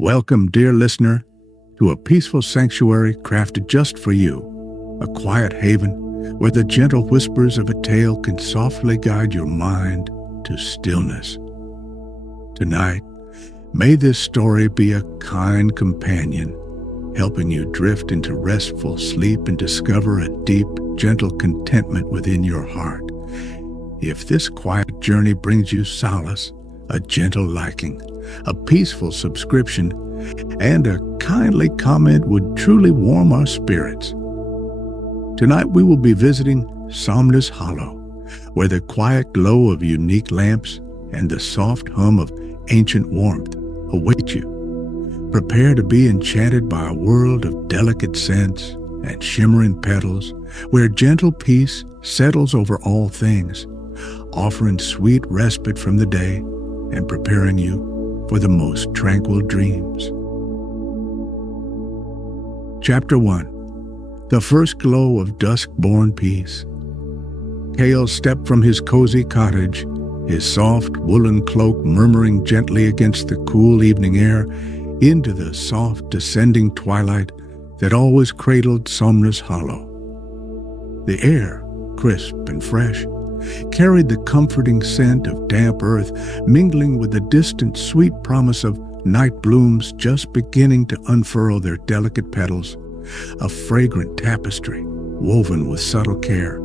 Welcome, dear listener, to a peaceful sanctuary crafted just for you, a quiet haven where the gentle whispers of a tale can softly guide your mind to stillness. Tonight, may this story be a kind companion, helping you drift into restful sleep and discover a deep, gentle contentment within your heart. If this quiet journey brings you solace, a gentle liking, a peaceful subscription, and a kindly comment would truly warm our spirits. Tonight we will be visiting Somnus Hollow, where the quiet glow of unique lamps and the soft hum of ancient warmth await you. Prepare to be enchanted by a world of delicate scents and shimmering petals, where gentle peace settles over all things, offering sweet respite from the day and preparing you for the most tranquil dreams. Chapter 1. The First Glow of Dusk-Born Peace. Kale stepped from his cozy cottage, his soft woolen cloak murmuring gently against the cool evening air, into the soft descending twilight that always cradled Somnus Hollow. The air, crisp and fresh, carried the comforting scent of damp earth, mingling with the distant sweet promise of night blooms just beginning to unfurl their delicate petals, a fragrant tapestry woven with subtle care.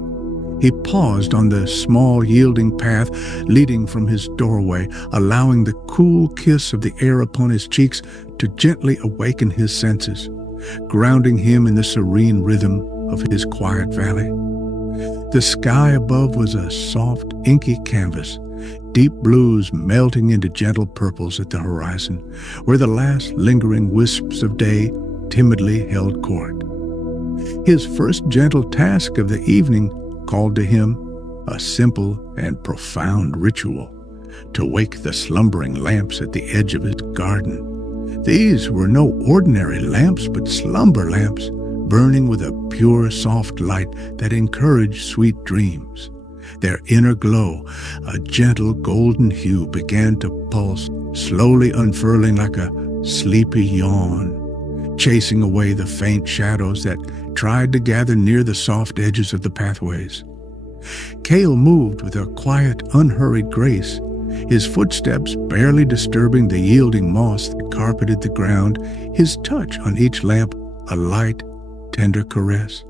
He paused on the small yielding path leading from his doorway, allowing the cool kiss of the air upon his cheeks to gently awaken his senses, grounding him in the serene rhythm of his quiet valley. The sky above was a soft, inky canvas, deep blues melting into gentle purples at the horizon, where the last lingering wisps of day timidly held court. His first gentle task of the evening called to him a simple and profound ritual, to wake the slumbering lamps at the edge of his garden. These were no ordinary lamps, but slumber lamps, burning with a pure, soft light that encouraged sweet dreams. Their inner glow, a gentle golden hue, began to pulse, slowly unfurling like a sleepy yawn, chasing away the faint shadows that tried to gather near the soft edges of the pathways. Kale moved with a quiet, unhurried grace, his footsteps barely disturbing the yielding moss that carpeted the ground, his touch on each lamp a light, tender caress.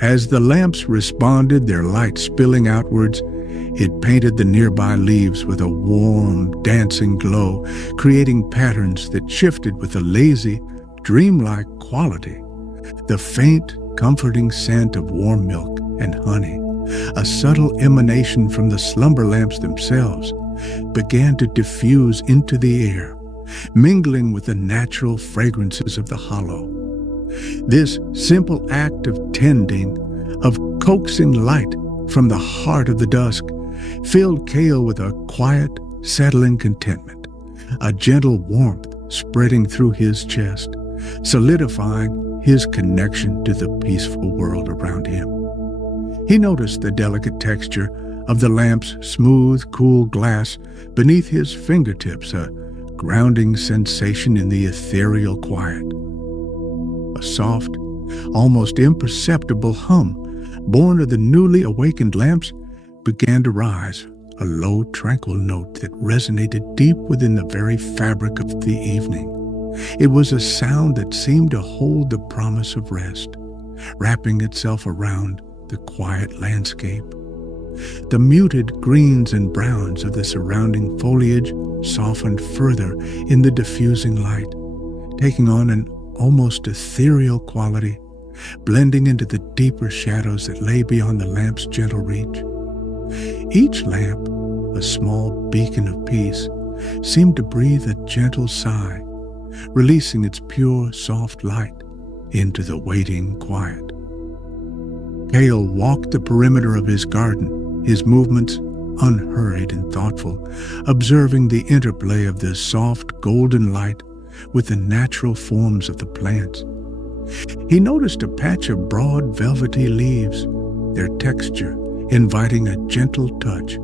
As the lamps responded, their light spilling outwards, it painted the nearby leaves with a warm, dancing glow, creating patterns that shifted with a lazy, dreamlike quality. The faint, comforting scent of warm milk and honey, a subtle emanation from the slumber lamps themselves, began to diffuse into the air, mingling with the natural fragrances of the hollow. This simple act of tending, of coaxing light from the heart of the dusk, filled Kale with a quiet, settling contentment, a gentle warmth spreading through his chest, solidifying his connection to the peaceful world around him. He noticed the delicate texture of the lamp's smooth, cool glass beneath his fingertips, a grounding sensation in the ethereal quiet. A soft, almost imperceptible hum, born of the newly awakened lamps, began to rise, a low, tranquil note that resonated deep within the very fabric of the evening. It was a sound that seemed to hold the promise of rest, wrapping itself around the quiet landscape. The muted greens and browns of the surrounding foliage softened further in the diffusing light, taking on an almost ethereal quality, blending into the deeper shadows that lay beyond the lamp's gentle reach. Each lamp, a small beacon of peace, seemed to breathe a gentle sigh, releasing its pure, soft light into the waiting quiet. Kale walked the perimeter of his garden, his movements unhurried and thoughtful, observing the interplay of the soft golden light with the natural forms of the plants. He noticed a patch of broad velvety leaves, their texture inviting a gentle touch,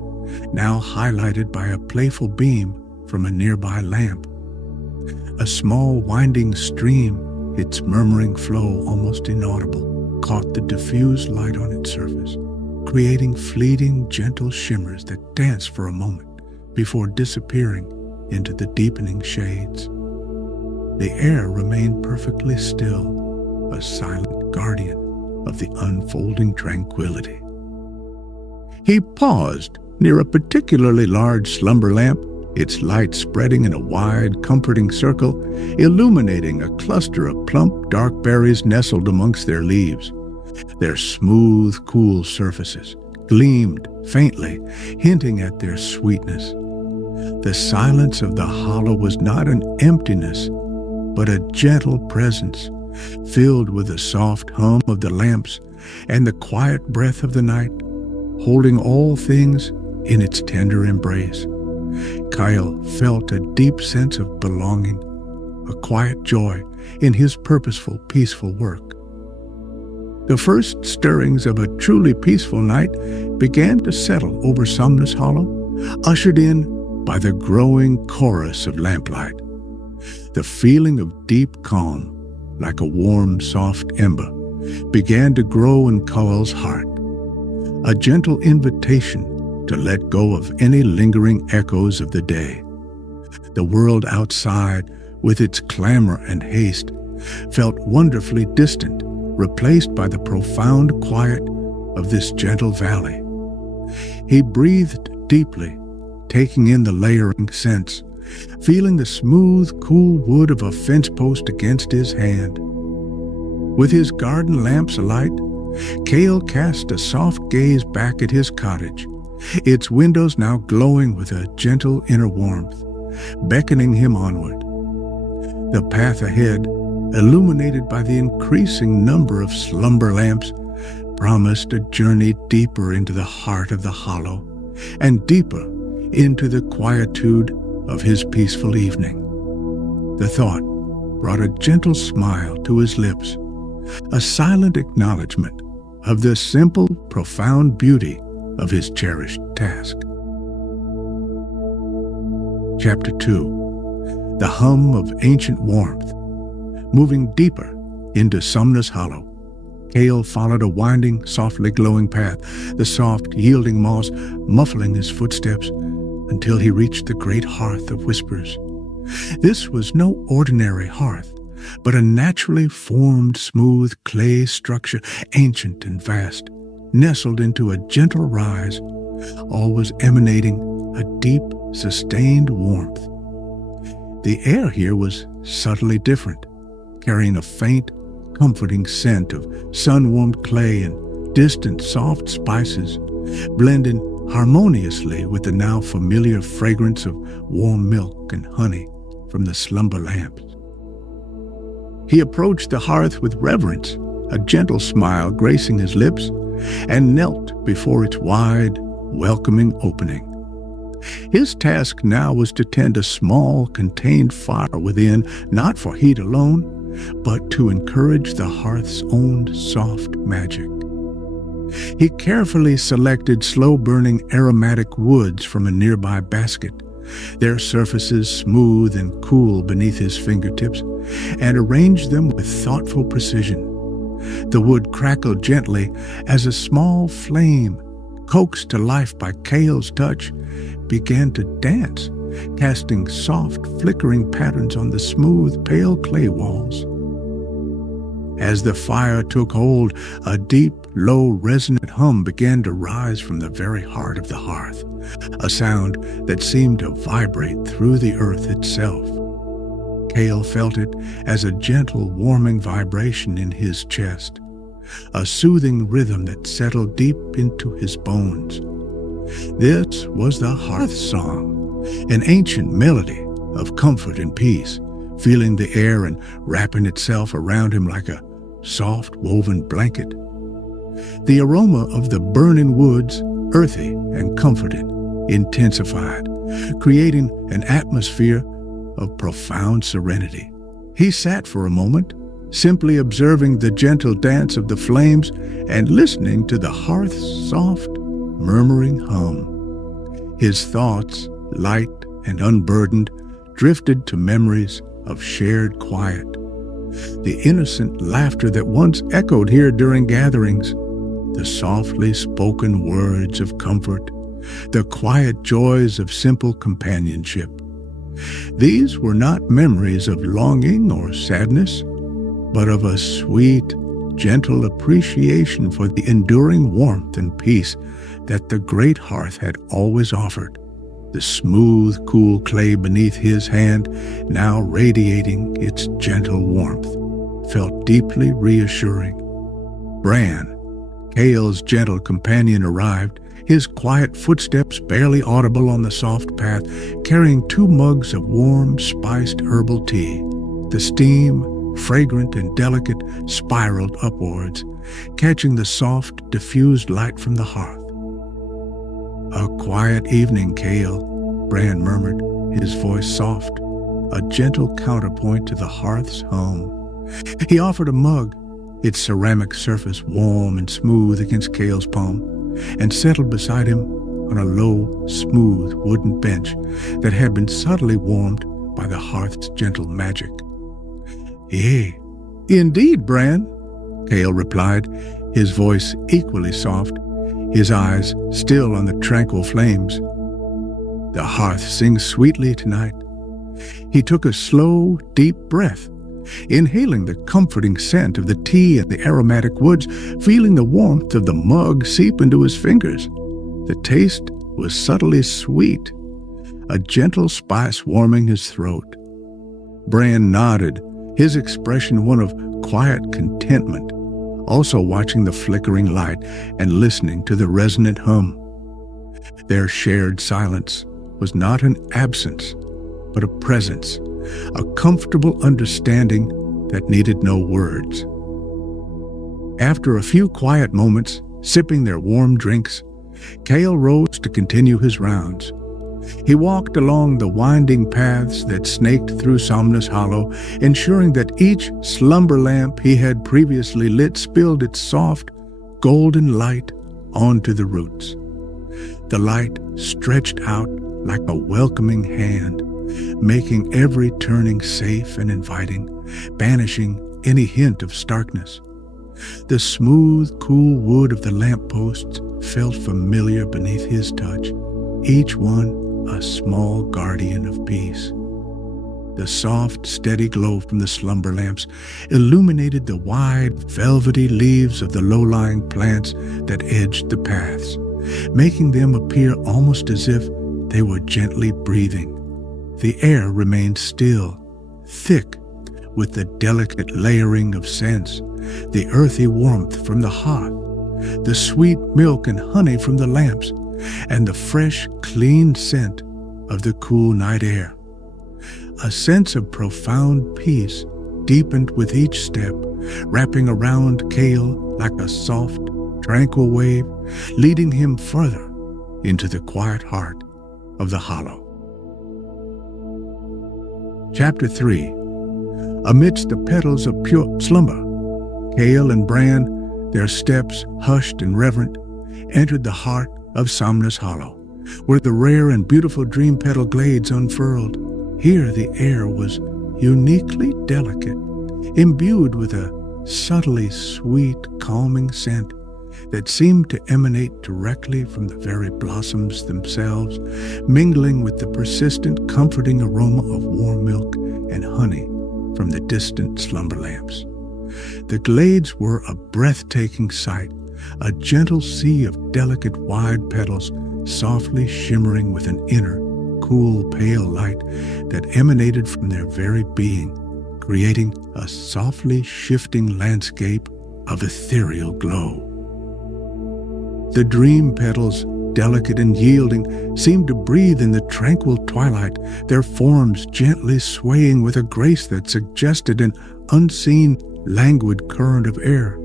now highlighted by a playful beam from a nearby lamp. A small winding stream, its murmuring flow almost inaudible, caught the diffused light on its surface, creating fleeting, gentle shimmers that danced for a moment before disappearing into the deepening shades. The air remained perfectly still, a silent guardian of the unfolding tranquility. He paused near a particularly large slumber lamp, its light spreading in a wide, comforting circle, illuminating a cluster of plump, dark berries nestled amongst their leaves. Their smooth, cool surfaces gleamed faintly, hinting at their sweetness. The silence of the hollow was not an emptiness, but a gentle presence, filled with the soft hum of the lamps and the quiet breath of the night, holding all things in its tender embrace. Kyle felt a deep sense of belonging, a quiet joy in his purposeful, peaceful work. The first stirrings of a truly peaceful night began to settle over Somnus Hollow, ushered in by the growing chorus of lamplight. The feeling of deep calm, like a warm, soft ember, began to grow in Kyle's heart, a gentle invitation to let go of any lingering echoes of the day. The world outside, with its clamor and haste, felt wonderfully distant, replaced by the profound quiet of this gentle valley. He breathed deeply, taking in the layering scents, feeling the smooth, cool wood of a fence post against his hand. With his garden lamps alight, Cale cast a soft gaze back at his cottage, its windows now glowing with a gentle inner warmth, beckoning him onward. The path ahead, illuminated by the increasing number of slumber lamps, promised a journey deeper into the heart of the hollow and deeper into the quietude of his peaceful evening. The thought brought a gentle smile to his lips, a silent acknowledgement of the simple, profound beauty of his cherished task. Chapter 2. The hum of ancient warmth. Moving deeper into Somnus Hollow, Cale followed a winding, softly glowing path, the soft, yielding moss muffling his footsteps until he reached the great hearth of whispers. This was no ordinary hearth, but a naturally formed, smooth clay structure, ancient and vast, nestled into a gentle rise, always emanating a deep, sustained warmth. The air here was subtly different, carrying a faint, comforting scent of sun-warmed clay and distant, soft spices, blending harmoniously with the now familiar fragrance of warm milk and honey from the slumber lamps. He approached the hearth with reverence, a gentle smile gracing his lips, and knelt before its wide, welcoming opening. His task now was to tend a small, contained fire within, not for heat alone, but to encourage the hearth's own soft magic. He carefully selected slow-burning aromatic woods from a nearby basket, their surfaces smooth and cool beneath his fingertips, and arranged them with thoughtful precision. The wood crackled gently as a small flame, coaxed to life by Cale's touch, began to dance, casting soft, flickering patterns on the smooth, pale clay walls. As the fire took hold, a deep, low, resonant hum began to rise from the very heart of the hearth, a sound that seemed to vibrate through the earth itself. Cale felt it as a gentle, warming vibration in his chest, a soothing rhythm that settled deep into his bones. This was the hearth song, an ancient melody of comfort and peace, feeling the air and wrapping itself around him like a soft woven blanket. The aroma of the burning woods, earthy and comforted, intensified, creating an atmosphere of profound serenity. He sat for a moment, simply observing the gentle dance of the flames and listening to the hearth's soft, murmuring hum. His thoughts, light and unburdened, drifted to memories of shared quiet. The innocent laughter that once echoed here during gatherings, the softly spoken words of comfort, the quiet joys of simple companionship. These were not memories of longing or sadness, but of a sweet, gentle appreciation for the enduring warmth and peace that the great hearth had always offered. The smooth, cool clay beneath his hand, now radiating its gentle warmth, felt deeply reassuring. Bran, Kale's gentle companion, arrived, his quiet footsteps barely audible on the soft path, carrying 2 mugs of warm, spiced herbal tea. The steam, fragrant and delicate, spiraled upwards, catching the soft, diffused light from the hearth. "A quiet evening, Kale," Bran murmured, his voice soft, a gentle counterpoint to the hearth's hum. He offered a mug, its ceramic surface warm and smooth against Kale's palm, and settled beside him on a low, smooth wooden bench that had been subtly warmed by the hearth's gentle magic. "Yea, indeed, Bran," Kale replied, his voice equally soft, his eyes still on the tranquil flames. "The hearth sings sweetly tonight." He took a slow, deep breath, inhaling the comforting scent of the tea and the aromatic woods, feeling the warmth of the mug seep into his fingers. The taste was subtly sweet, a gentle spice warming his throat. Bran nodded, his expression one of quiet contentment, also watching the flickering light and listening to the resonant hum. Their shared silence was not an absence, but a presence, a comfortable understanding that needed no words. After a few quiet moments, sipping their warm drinks, Kale rose to continue his rounds. He walked along the winding paths that snaked through Somnus Hollow, ensuring that each slumber lamp he had previously lit spilled its soft, golden light onto the roots. The light stretched out like a welcoming hand, making every turning safe and inviting, banishing any hint of starkness. The smooth, cool wood of the lampposts felt familiar beneath his touch, each one a small guardian of peace. The soft, steady glow from the slumber lamps illuminated the wide, velvety leaves of the low-lying plants that edged the paths, making them appear almost as if they were gently breathing. The air remained still, thick with the delicate layering of scents, the earthy warmth from the hearth, the sweet milk and honey from the lamps, and the fresh, clean scent of the cool night air. A sense of profound peace deepened with each step, wrapping around Kale like a soft, tranquil wave, leading him further into the quiet heart of the hollow. Chapter 3. Amidst the petals of pure slumber, Kale and Bran, their steps hushed and reverent, entered the heart of Somnus Hollow, where the rare and beautiful dream petal glades unfurled. Here the air was uniquely delicate, imbued with a subtly sweet, calming scent that seemed to emanate directly from the very blossoms themselves, mingling with the persistent, comforting aroma of warm milk and honey from the distant slumber lamps. The glades were a breathtaking sight, a gentle sea of delicate, wide petals softly shimmering with an inner, cool, pale light that emanated from their very being, creating a softly shifting landscape of ethereal glow. The dream petals, delicate and yielding, seemed to breathe in the tranquil twilight, their forms gently swaying with a grace that suggested an unseen, languid current of air.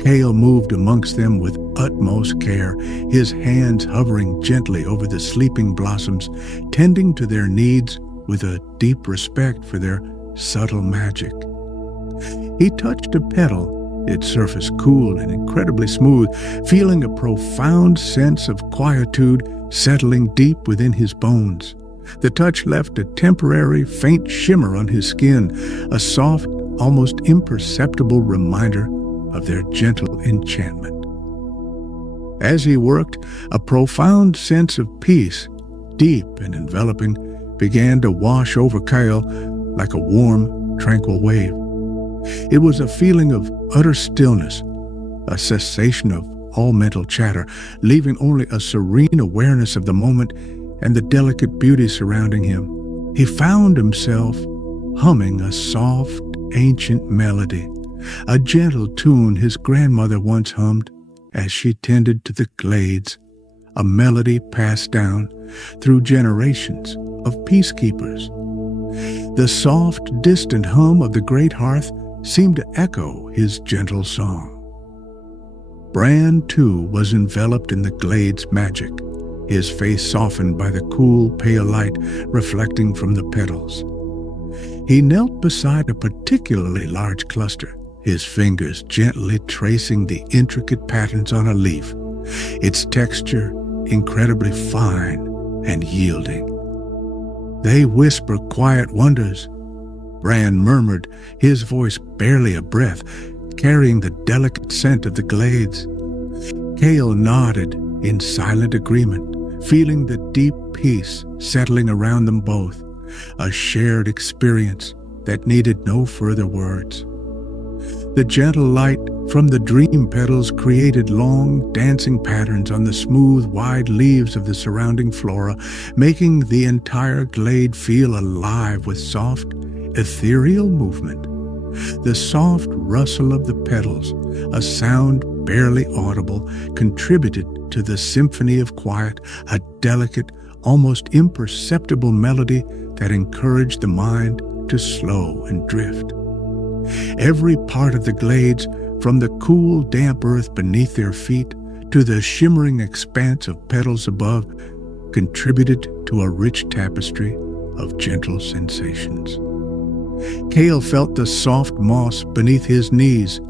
Kale moved amongst them with utmost care, his hands hovering gently over the sleeping blossoms, tending to their needs with a deep respect for their subtle magic. He touched a petal, its surface cool and incredibly smooth, feeling a profound sense of quietude settling deep within his bones. The touch left a temporary, faint shimmer on his skin, a soft, almost imperceptible reminder of their gentle enchantment. As he worked, a profound sense of peace, deep and enveloping, began to wash over Kyle like a warm, tranquil wave. It was a feeling of utter stillness, a cessation of all mental chatter, leaving only a serene awareness of the moment and the delicate beauty surrounding him. He found himself humming a soft, ancient melody, a gentle tune his grandmother once hummed as she tended to the glades, a melody passed down through generations of peacekeepers. The soft, distant hum of the great hearth seemed to echo his gentle song. Bran, too, was enveloped in the glade's magic, his face softened by the cool, pale light reflecting from the petals. He knelt beside a particularly large cluster, his fingers gently tracing the intricate patterns on a leaf, its texture incredibly fine and yielding. "They whisper quiet wonders," Bran murmured, his voice barely a breath, carrying the delicate scent of the glades. Kale nodded in silent agreement, feeling the deep peace settling around them both, a shared experience that needed no further words. The gentle light from the dream petals created long, dancing patterns on the smooth, wide leaves of the surrounding flora, making the entire glade feel alive with soft, ethereal movement. The soft rustle of the petals, a sound barely audible, contributed to the symphony of quiet, a delicate, almost imperceptible melody that encouraged the mind to slow and drift. Every part of the glades, from the cool, damp earth beneath their feet to the shimmering expanse of petals above, contributed to a rich tapestry of gentle sensations. Kale felt the soft moss beneath his knees,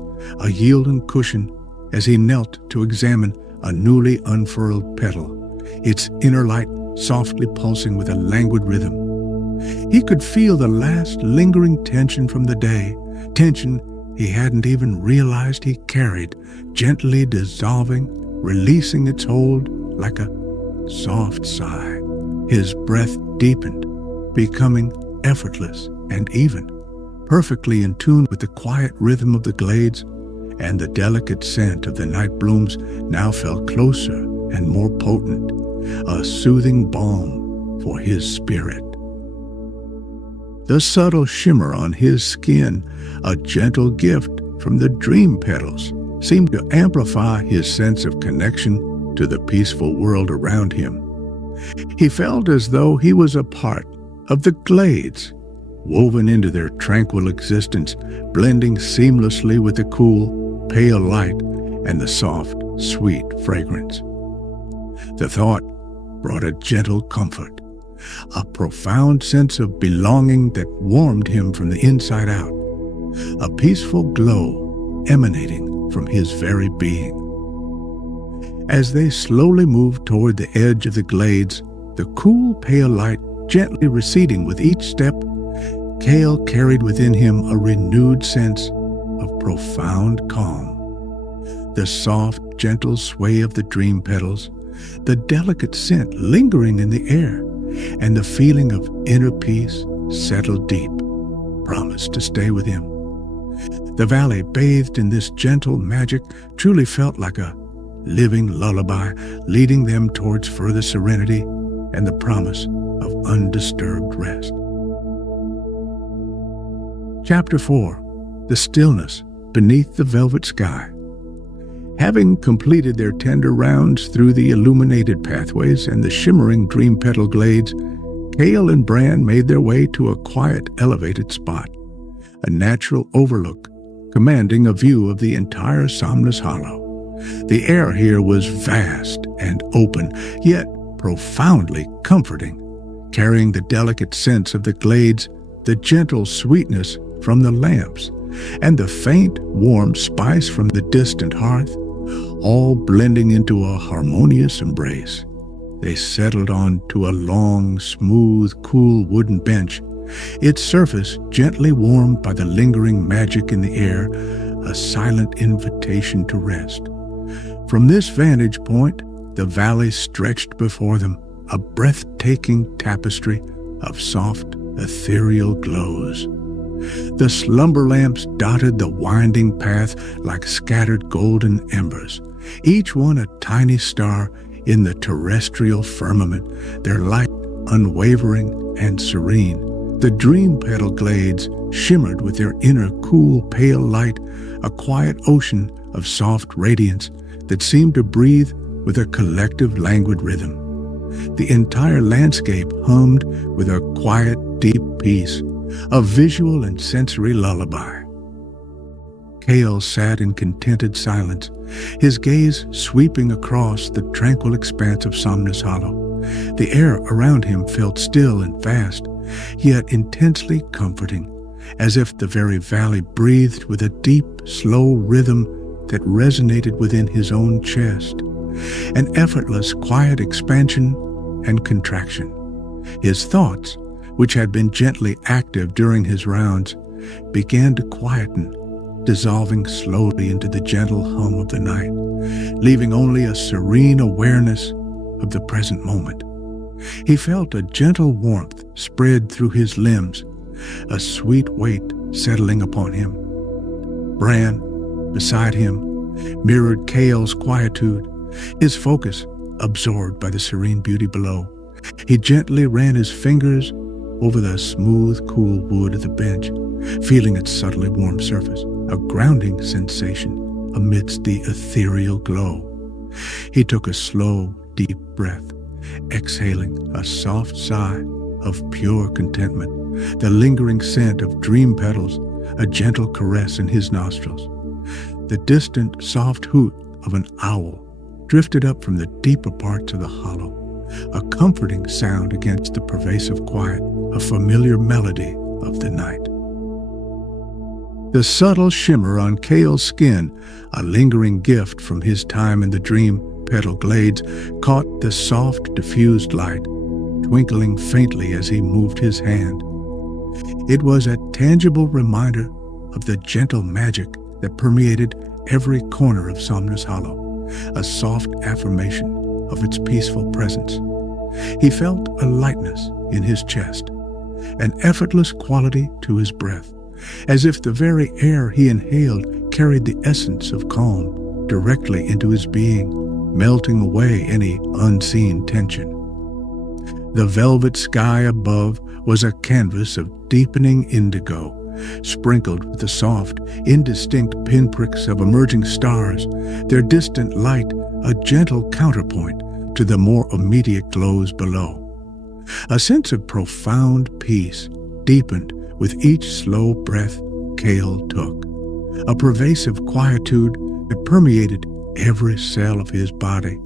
a yielding cushion as he knelt to examine a newly unfurled petal, its inner light softly pulsing with a languid rhythm. He could feel the last lingering tension from the day, tension he hadn't even realized he carried, gently dissolving, releasing its hold like a soft sigh. His breath deepened, becoming effortless and even, perfectly in tune with the quiet rhythm of the glades, and the delicate scent of the night blooms now felt closer and more potent, a soothing balm for his spirit. The subtle shimmer on his skin, a gentle gift from the dream petals, seemed to amplify his sense of connection to the peaceful world around him. He felt as though he was a part of the glades, woven into their tranquil existence, blending seamlessly with the cool, pale light and the soft, sweet fragrance. The thought brought a gentle comfort, a profound sense of belonging that warmed him from the inside out, a peaceful glow emanating from his very being. As they slowly moved toward the edge of the glades, the cool, pale light gently receding with each step, Kale carried within him a renewed sense of profound calm. The soft, gentle sway of the dream petals, the delicate scent lingering in the air, and the feeling of inner peace settled deep, promised to stay with him. The valley, bathed in this gentle magic, truly felt like a living lullaby, leading them towards further serenity and the promise of undisturbed rest. Chapter 4. The Stillness Beneath the Velvet Sky. Having completed their tender rounds through the illuminated pathways and the shimmering dream petal glades, Kale and Bran made their way to a quiet, elevated spot, a natural overlook commanding a view of the entire Somnus Hollow. The air here was vast and open, yet profoundly comforting, carrying the delicate scents of the glades, the gentle sweetness from the lamps, and the faint, warm spice from the distant hearth, all blending into a harmonious embrace. They settled onto a long, smooth, cool wooden bench, its surface gently warmed by the lingering magic in the air, a silent invitation to rest. From this vantage point, the valley stretched before them, a breathtaking tapestry of soft, ethereal glows. The slumber lamps dotted the winding path like scattered golden embers, each one a tiny star in the terrestrial firmament, their light unwavering and serene. The dream petal glades shimmered with their inner cool, pale light, a quiet ocean of soft radiance that seemed to breathe with a collective languid rhythm. The entire landscape hummed with a quiet, deep peace, a visual and sensory lullaby. Cale sat in contented silence, his gaze sweeping across the tranquil expanse of Somnus Hollow. The air around him felt still and vast, yet intensely comforting, as if the very valley breathed with a deep, slow rhythm that resonated within his own chest, an effortless, quiet expansion and contraction. His thoughts, which had been gently active during his rounds, began to quieten, dissolving slowly into the gentle hum of the night, leaving only a serene awareness of the present moment. He felt a gentle warmth spread through his limbs, a sweet weight settling upon him. Bran, beside him, mirrored Cale's quietude, his focus absorbed by the serene beauty below. He gently ran his fingers over the smooth, cool wood of the bench, feeling its subtly warm surface, a grounding sensation amidst the ethereal glow. He took a slow, deep breath, exhaling a soft sigh of pure contentment, the lingering scent of dream petals, a gentle caress in his nostrils. The distant, soft hoot of an owl drifted up from the deeper parts of the hollow, a comforting sound against the pervasive quiet, a familiar melody of the night. The subtle shimmer on Cale's skin, a lingering gift from his time in the dream petal glades, caught the soft, diffused light, twinkling faintly as he moved his hand. It was a tangible reminder of the gentle magic that permeated every corner of Somnus Hollow, a soft affirmation of its peaceful presence. He felt a lightness in his chest, an effortless quality to his breath, as if the very air he inhaled carried the essence of calm directly into his being, melting away any unseen tension. The velvet sky above was a canvas of deepening indigo, sprinkled with the soft, indistinct pinpricks of emerging stars, their distant light a gentle counterpoint to the more immediate glows below. A sense of profound peace deepened with each slow breath Cale took, a pervasive quietude that permeated every cell of his body.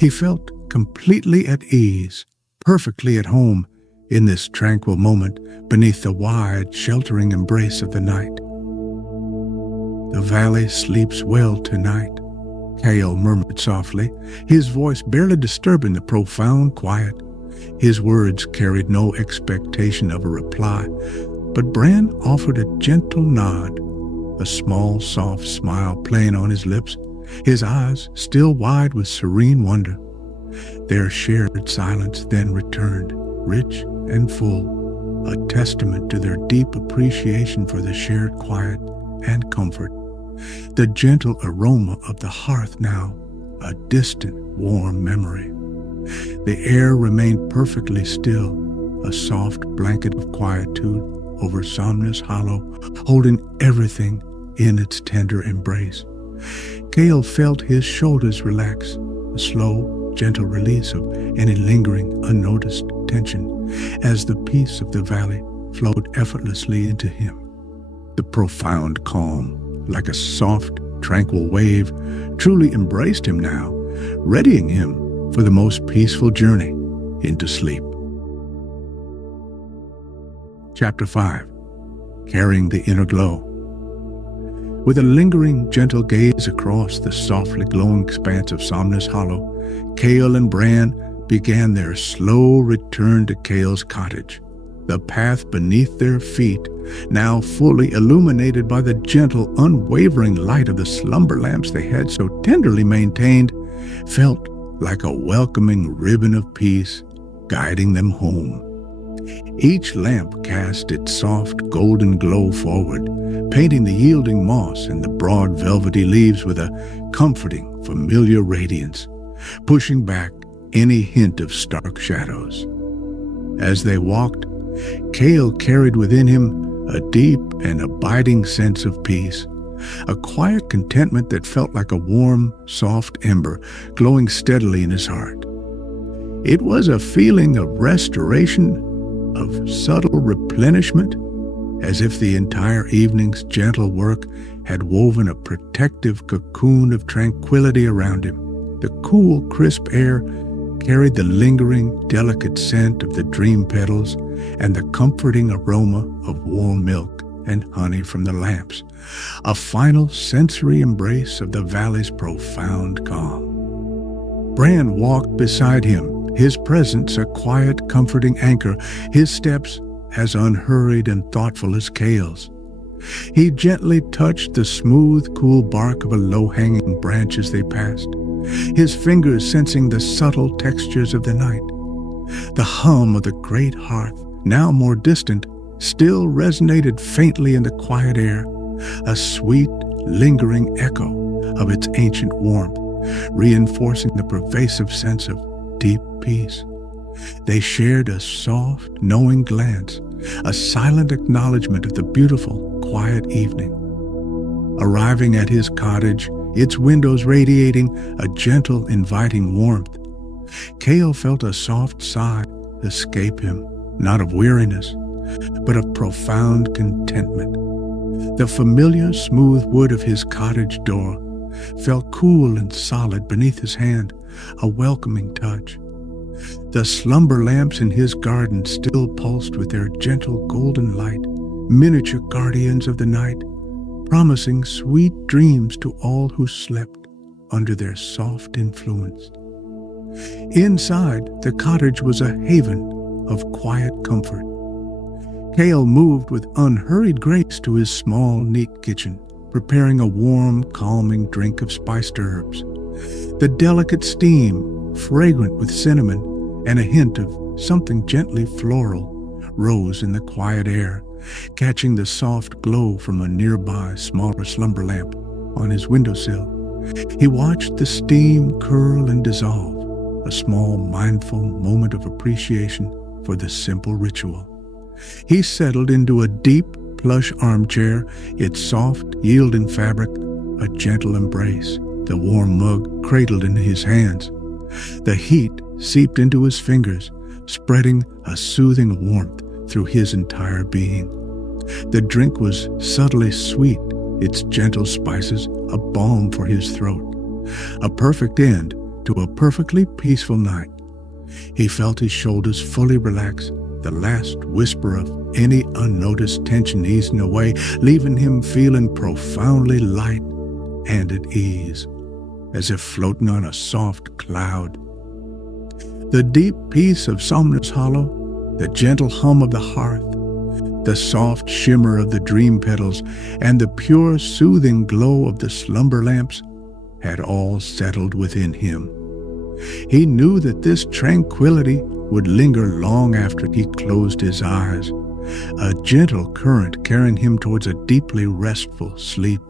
He felt completely at ease, perfectly at home in this tranquil moment beneath the wide, sheltering embrace of the night. "The valley sleeps well tonight," Cale murmured softly, his voice barely disturbing the profound quiet. His words carried no expectation of a reply, but Bran offered a gentle nod, a small, soft smile playing on his lips, his eyes still wide with serene wonder. Their shared silence then returned, rich and full, a testament to their deep appreciation for the shared quiet and comfort. The gentle aroma of the hearth now, a distant, warm memory. The air remained perfectly still, a soft blanket of quietude over Somnus Hollow, holding everything in its tender embrace. Cale felt his shoulders relax, a slow, gentle release of any lingering, unnoticed tension, as the peace of the valley flowed effortlessly into him. The profound calm, like a soft, tranquil wave, truly embraced him now, readying him for the most peaceful journey into sleep. Chapter 5. Carrying the Inner Glow. With a lingering, gentle gaze across the softly glowing expanse of Somnus Hollow, Cale and Bran began their slow return to Cale's cottage, the path beneath their feet, now fully illuminated by the gentle, unwavering light of the slumber lamps they had so tenderly maintained, felt like a welcoming ribbon of peace guiding them home. Each lamp cast its soft golden glow forward, painting the yielding moss and the broad velvety leaves with a comforting, familiar radiance, pushing back any hint of stark shadows. As they walked, Cale carried within him a deep and abiding sense of peace, a quiet contentment that felt like a warm, soft ember glowing steadily in his heart. It was a feeling of restoration, of subtle replenishment, as if the entire evening's gentle work had woven a protective cocoon of tranquility around him. The cool, crisp air carried the lingering, delicate scent of the dream petals and the comforting aroma of warm milk and honey from the lamps, a final sensory embrace of the valley's profound calm. Bran walked beside him, his presence a quiet, comforting anchor, his steps as unhurried and thoughtful as Cale's. He gently touched the smooth, cool bark of a low-hanging branch as they passed, his fingers sensing the subtle textures of the night. The hum of the great hearth, now more distant, still resonated faintly in the quiet air, a sweet, lingering echo of its ancient warmth, reinforcing the pervasive sense of deep peace. They shared a soft, knowing glance, a silent acknowledgement of the beautiful, quiet evening. Arriving at his cottage, its windows radiating a gentle, inviting warmth, Cale felt a soft sigh escape him, not of weariness, but of profound contentment. The familiar, smooth wood of his cottage door felt cool and solid beneath his hand, a welcoming touch. The slumber lamps in his garden still pulsed with their gentle golden light, miniature guardians of the night, promising sweet dreams to all who slept under their soft influence. Inside, the cottage was a haven of quiet comfort. Cale moved with unhurried grace to his small, neat kitchen, preparing a warm, calming drink of spiced herbs. The delicate steam, fragrant with cinnamon and a hint of something gently floral, rose in the quiet air, catching the soft glow from a nearby, smaller slumber lamp on his windowsill. He watched the steam curl and dissolve, a small, mindful moment of appreciation for the simple ritual. He settled into a deep, plush armchair, its soft, yielding fabric a gentle embrace, the warm mug cradled in his hands. The heat seeped into his fingers, spreading a soothing warmth through his entire being. The drink was subtly sweet, its gentle spices a balm for his throat, a perfect end to a perfectly peaceful night. He felt his shoulders fully relax, the last whisper of any unnoticed tension easing away, leaving him feeling profoundly light and at ease, as if floating on a soft cloud. The deep peace of Somnus Hollow, the gentle hum of the hearth, the soft shimmer of the dream petals, and the pure, soothing glow of the slumber lamps had all settled within him. He knew that this tranquility would linger long after he closed his eyes, a gentle current carrying him towards a deeply restful sleep,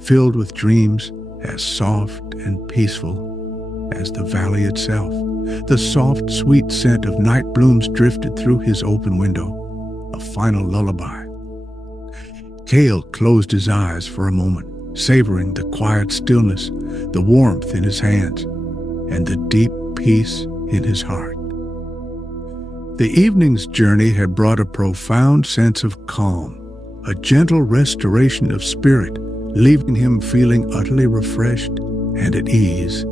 filled with dreams as soft and peaceful as the valley itself. The soft, sweet scent of night blooms drifted through his open window, a final lullaby. Cale closed his eyes for a moment, savoring the quiet stillness, the warmth in his hands, and the deep peace in his heart. The evening's journey had brought a profound sense of calm, a gentle restoration of spirit, leaving him feeling utterly refreshed and at ease.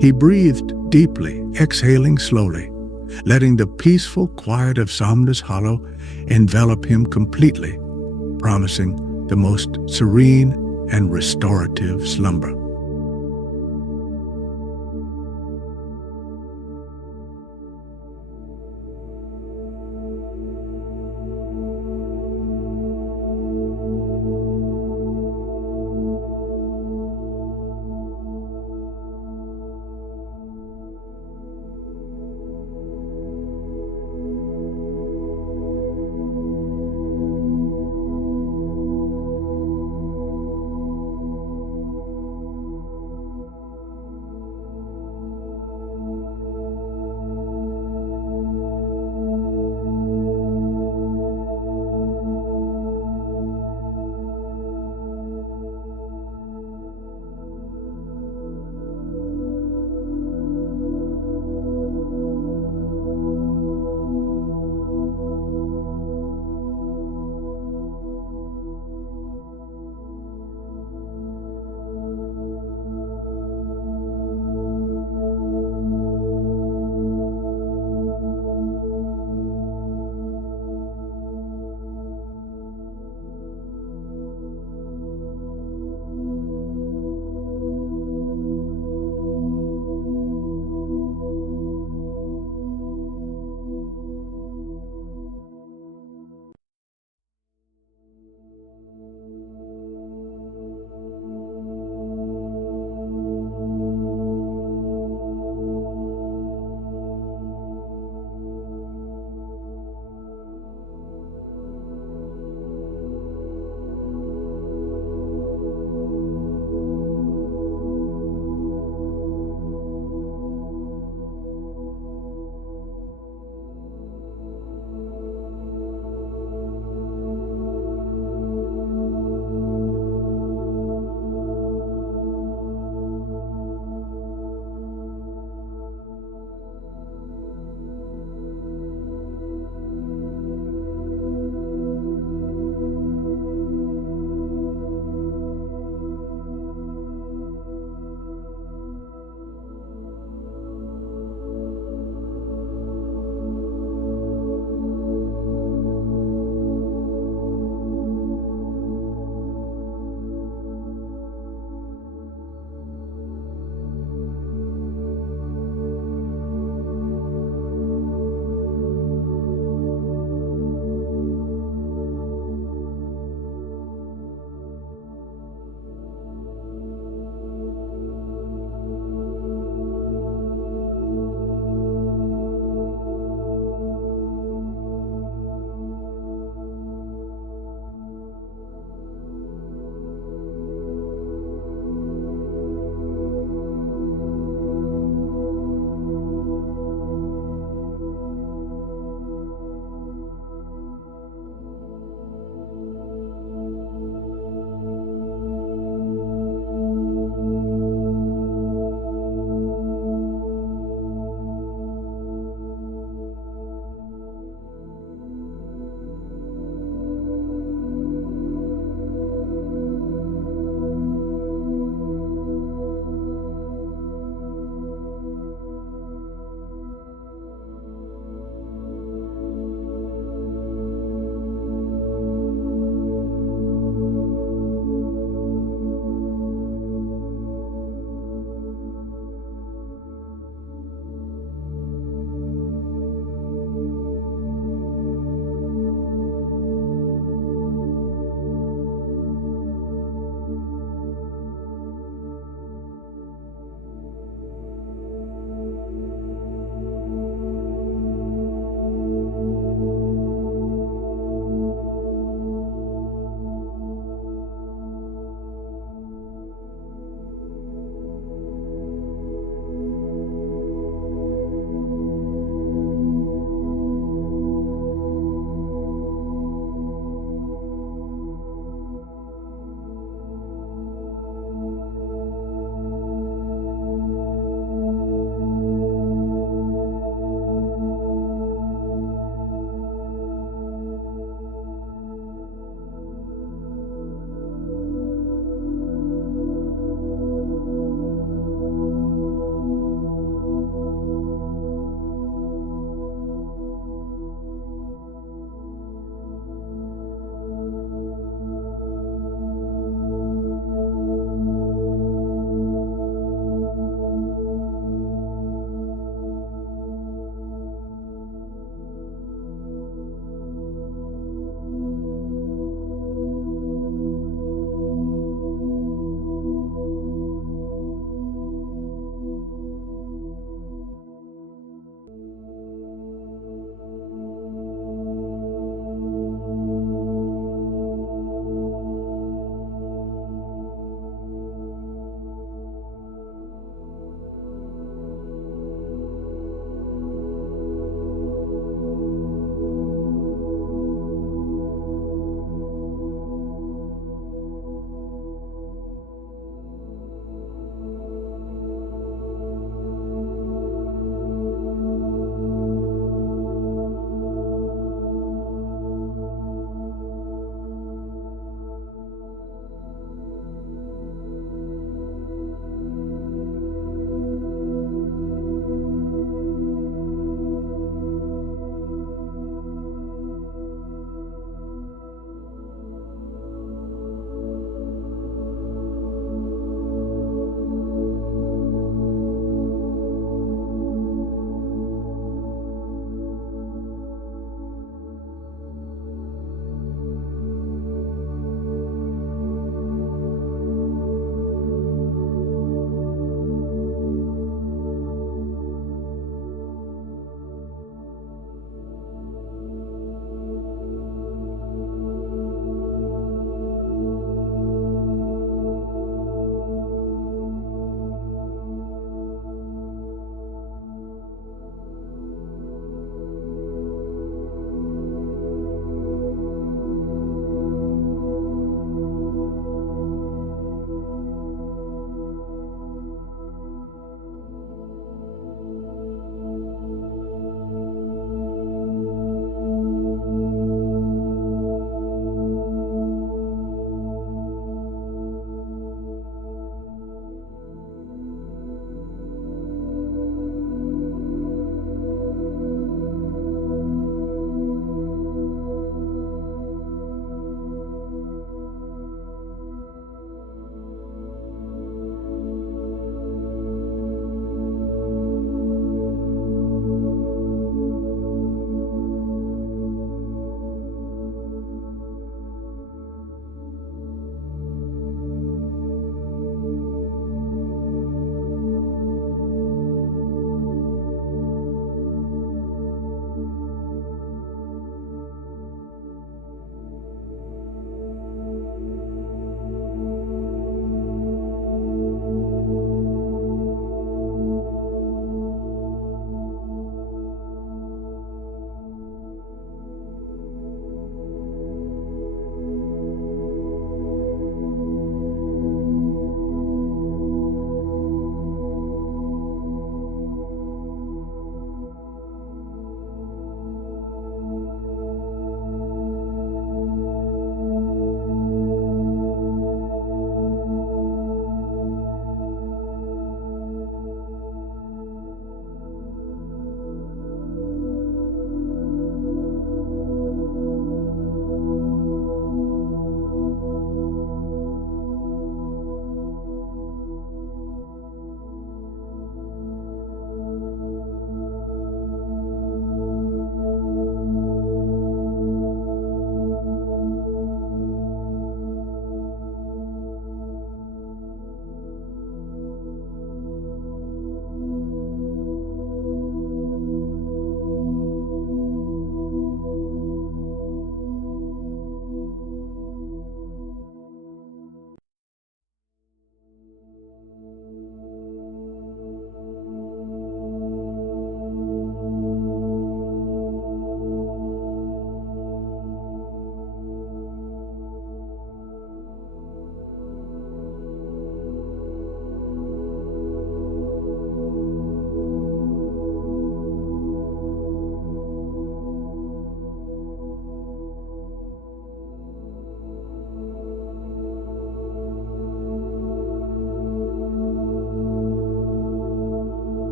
He breathed deeply, exhaling slowly, letting the peaceful quiet of Somnus Hollow envelop him completely, promising the most serene and restorative slumber.